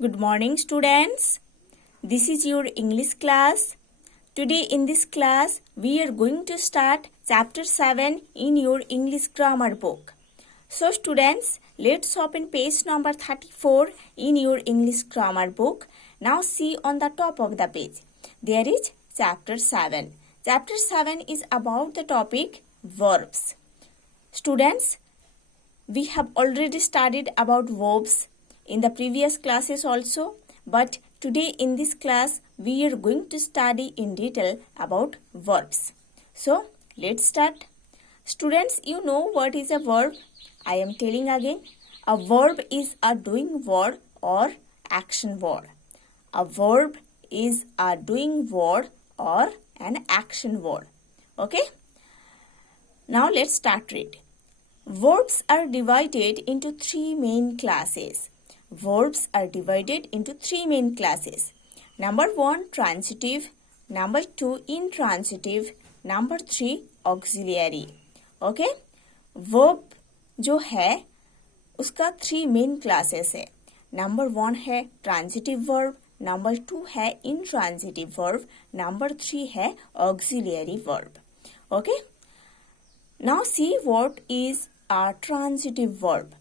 Good morning, students. This is your English class. Today in this class, we are going to start chapter 7 in your English grammar book. So students, let's open page number 34 in your English grammar book. Now see on the top of the page. There is chapter 7. Chapter 7 is about the topic verbs. Students, we have already studied about verbs in the previous classes also, but today in this class we are going to study in detail about verbs. So let's start. Students, you know what is a verb? I am telling again. A verb is a doing word or action word. A verb is a doing word or an action word. Okay? Now let's start reading. Verbs are divided into three main classes. Verbs are divided into three main classes. Number 1, transitive. Number 2, intransitive. Number 3, auxiliary. Okay? Verb जो है उसका 3 main classes है. Number 1 है transitive verb, number 2 है intransitive verb, number 3 है auxiliary verb. Okay? Now see what is a transitive verb.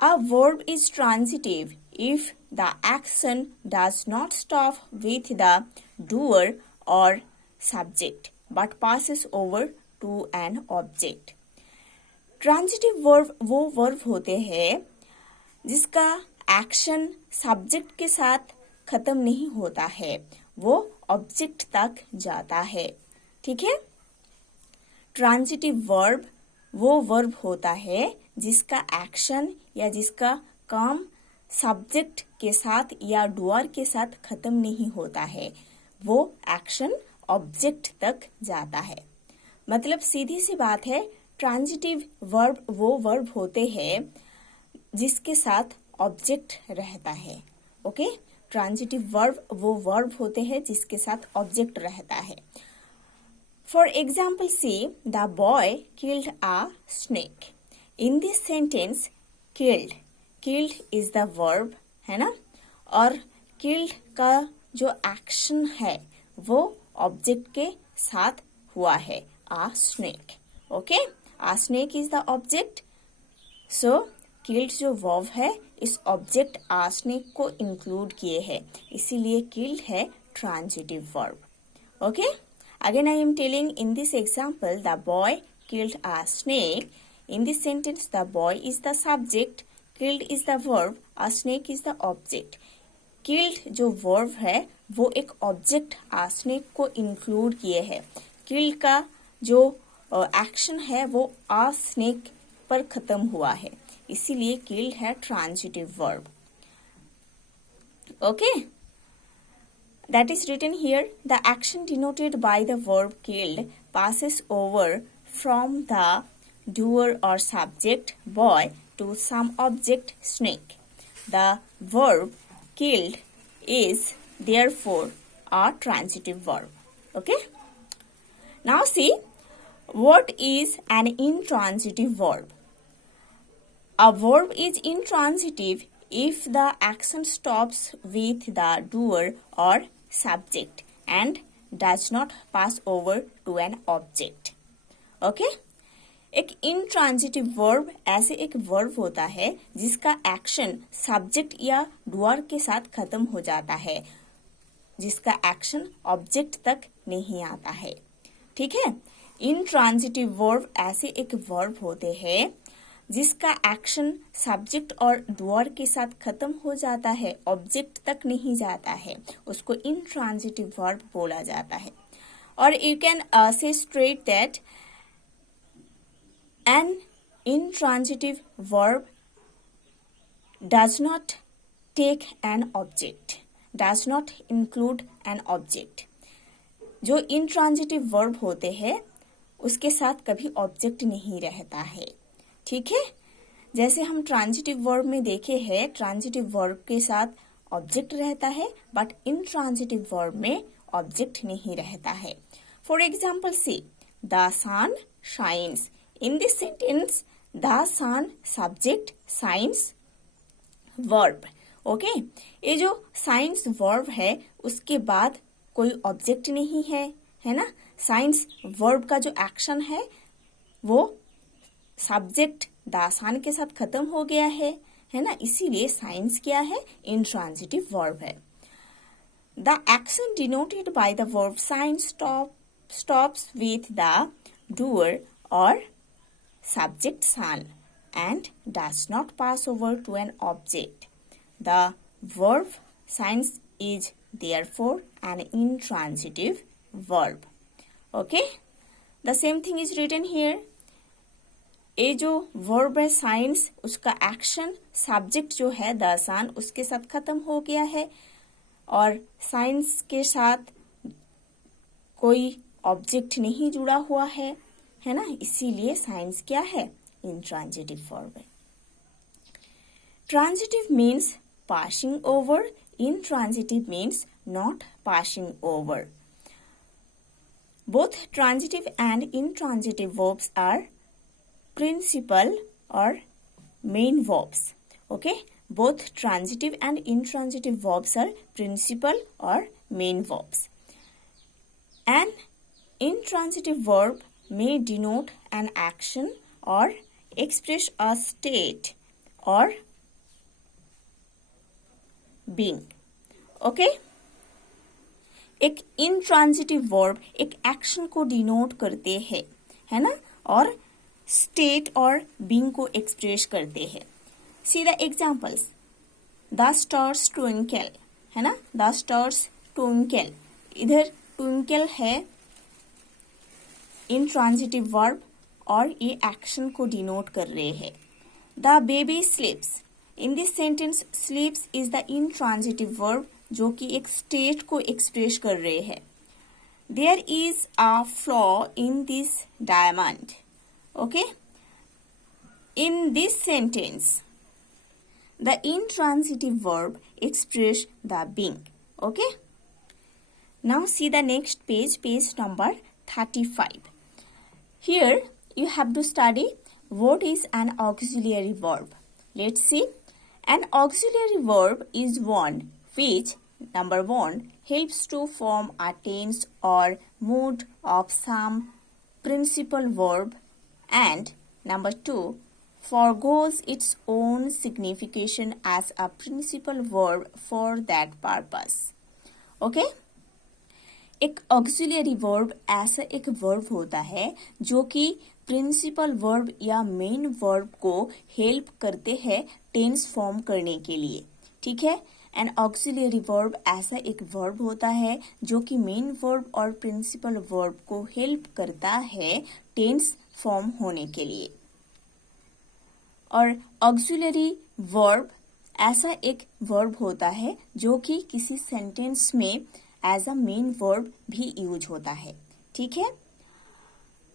A verb is transitive if the action does not stop with the doer or subject but passes over to an object. Transitive verb वो verb होते हैं जिसका action subject के साथ खत्म नहीं होता है, वो object तक जाता है. ठीक है? ट्रांजिटिव वर्ब वो वर्ब होता है जिसका एक्शन या जिसका काम सब्जेक्ट के साथ या डूअर के साथ खत्म नहीं होता है, वो एक्शन ऑब्जेक्ट तक जाता है. मतलब सीधी सी बात है, ट्रांजिटिव वर्ब वो वर्ब होते हैं जिसके साथ ऑब्जेक्ट रहता है. ओके? ट्रांजिटिव वर्ब वो वर्ब होते हैं जिसके साथ ऑब्जेक्ट रहता है. For example, see, the boy killed a snake. In this sentence, killed is the verb, है ना? और killed का जो action है, वो object के साथ हुआ है, a snake. Okay? A snake is the object. So, killed जो verb है, इस object a snake को include किए है, इसीलिए killed है transitive verb. Okay? Again, I am telling in this example, the boy killed a snake. In this sentence, the boy is the subject, killed is the verb, a snake is the object. Killed जो verb है, वो एक object a snake को include किए है. Killed का जो action है, वो a snake पर खत्म हुआ है. इसीलिए killed है transitive verb. Okay? That is written here. The action denoted by the verb killed passes over from the doer or subject boy to some object snake. The verb killed is therefore a transitive verb. Okay? Now see, what is an intransitive verb? A verb is intransitive if the action stops with the doer or subject and does not pass over to an object. Okay? एक intransitive verb ऐसे एक verb होता है जिसका action subject या doer के साथ खत्म हो जाता है, जिसका action object तक नहीं आता है. ठीक है? Intransitive verb ऐसे एक verb होते हैं जिसका एक्शन सब्जेक्ट और डूअर के साथ खत्म हो जाता है, ऑब्जेक्ट तक नहीं जाता है, उसको इंट्रांजिटिव वर्ब बोला जाता है. और you can say straight that an intransitive verb does not take an object, does not include an object. जो इंट्रांजिटिव वर्ब होते हैं उसके साथ कभी ऑब्जेक्ट नहीं रहता है. ठीक है? जैसे हम ट्रांजिटिव वर्ब में देखे हैं, ट्रांजिटिव वर्ब के साथ ऑब्जेक्ट रहता है, बट इंट्रांजिटिव वर्ब में ऑब्जेक्ट नहीं रहता है. For example see, the sun shines. In this sentence, the sun subject, shines verb. Okay. ये जो साइंस वर्ब है उसके बाद कोई ऑब्जेक्ट नहीं है ना। साइंस वर्ब का जो एक्शन है वो सब्जेक्ट दासान के साथ खत्म हो गया है ना, इसीलिए साइंस क्या है, इंट्रांजिटिव वर्ब है। The action denoted by the verb sign stops with the doer or subject son and does not pass over to an object. The verb signs is therefore an intransitive verb. Okay? The same thing is written here. ये जो verb है science, उसका action subject जो है दासान उसके साथ खत्म हो गया है और साइंस के साथ कोई ऑब्जेक्ट नहीं जुड़ा हुआ है ना, इसीलिए साइंस क्या है, इंट्रांजिटिव वर्ब है। Transitive means passing over, intransitive means not passing over. Both transitive and intransitive verbs are principal or main verbs. Okay? Both transitive and intransitive verbs are principal or main verbs. An intransitive verb may denote an action or express a state or being. Okay? एक intransitive verb एक action को denote करते हैं, है ना, और state और being को एक्सप्रेस करते हैं। See the examples. The stars twinkle, है ना, the stars twinkle. इधर twinkle है intransitive verb और ये एक्शन को डिनोट कर रहे हैं। The baby sleeps. In this sentence, sleeps is the intransitive verb जो कि एक स्टेट को एक्सप्रेस कर रहे हैं। There is a flaw in this diamond. Okay? In this sentence, the intransitive verb express the being. Okay? Now see the next page, page number 35. Here you have to study what is an auxiliary verb. Let's see. An auxiliary verb is one which, number one, helps to form a tense or mood of some principal verb, and number two, forgoes its own signification as a principal verb for that purpose. Okay? एक auxiliary verb ऐसा एक verb होता है जो कि principal verb या main verb को help करते हैं टेंस फॉर्म करने के लिए। ठीक है? एन ऑक्सिलरी वर्ब ऐसा एक वर्ब होता है जो कि मेन वर्ब और प्रिंसिपल वर्ब को हेल्प करता है टेंस फॉर्म होने के लिए। और ऑक्सिलरी वर्ब ऐसा एक वर्ब होता है जो कि किसी सेंटेंस में एज अ मेन वर्ब भी यूज होता है। ठीक है?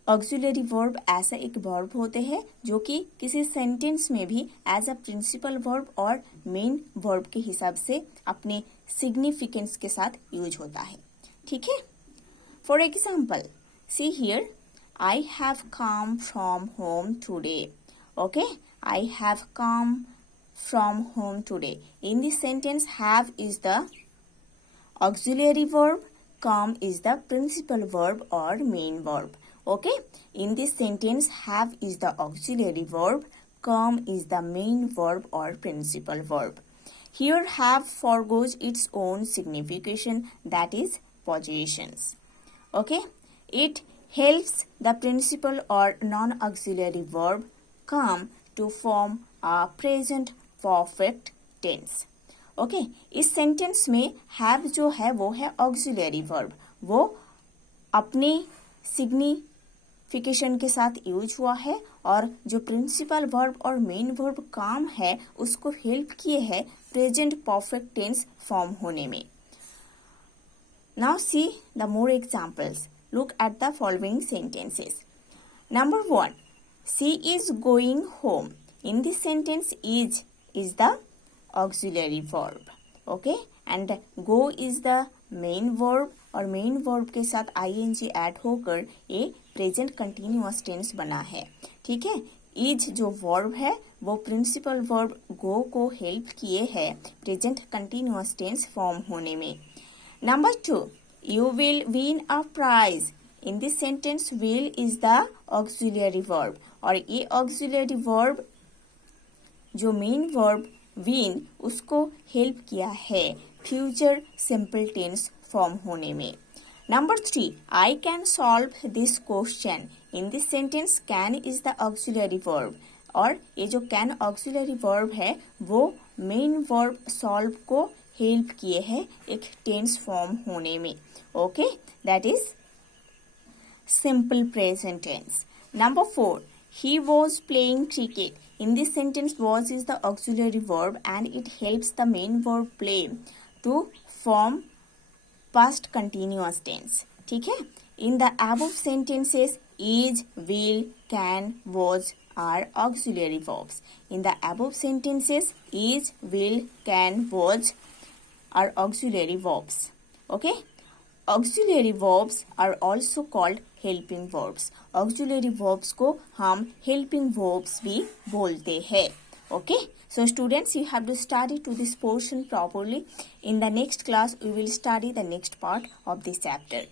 ऑक्सिलरी वर्ब ऐसा एक वर्ब होते हैं जो कि किसी सेंटेंस में भी एज अ प्रिंसिपल वर्ब और मेन वर्ब के हिसाब से अपने सिग्निफिकेंस के साथ यूज होता है। ठीक है? For example, see here, I have come from home today. Okay? I have come from home today. In this sentence, have is the auxiliary verb, come is the principal verb or main verb. Okay? In this sentence, have is the auxiliary verb, come is the main verb or principal verb. Here, have forgoes its own signification, that is possessions. Okay? It helps the principal or non-auxiliary verb come to form a present perfect tense. Okay? इस sentence में have जो है वो है auxiliary verb, वो अपने signification के साथ यूज हुआ है और जो प्रिंसिपल वर्ब और मेन वर्ब काम है उसको हेल्प किए है प्रेजेंट परफेक्ट टेंस फॉर्म होने में। Now see the more examples. Look at the following sentences. Number 1, she is going home. In this sentence, is the auxiliary verb. Okay? And go is the main verb और main verb के साथ ing add होकर ये present continuous tense बना है। ठीक है? Is जो वर्ब है वो प्रिंसिपल वर्ब गो को हेल्प किए है प्रेजेंट कंटिन्यूअस टेंस फॉर्म होने में। Number 2, you will win a prize. In this sentence will is the auxiliary verb और ये ऑक्सिलियरी वर्ब जो मेन वर्ब विन उसको हेल्प किया है फ्यूचर सिंपल टेंस फॉर्म होने में। Number 3, I can solve this question. In this sentence can is the auxiliary verb और ये जो कैन ऑक्सिलियरी वर्ब है वो मेन वर्ब सॉल्व को हेल्प किए हैं एक टेंस फॉर्म होने में। Okay, that is simple present tense. Number 4, he was playing cricket. In this sentence, was is the auxiliary verb and it helps the main verb play to form past continuous tense. ठीक है? In the above sentences, is, will, can, was are auxiliary verbs. In the above sentences, is, will, can, was are auxiliary verbs. Okay? Auxiliary verbs are also called helping verbs. Auxiliary verbs को हम helping verbs भी बोलते हैं। Okay, so students, you have to study to this portion properly. In the next class we will study the next part of this chapter.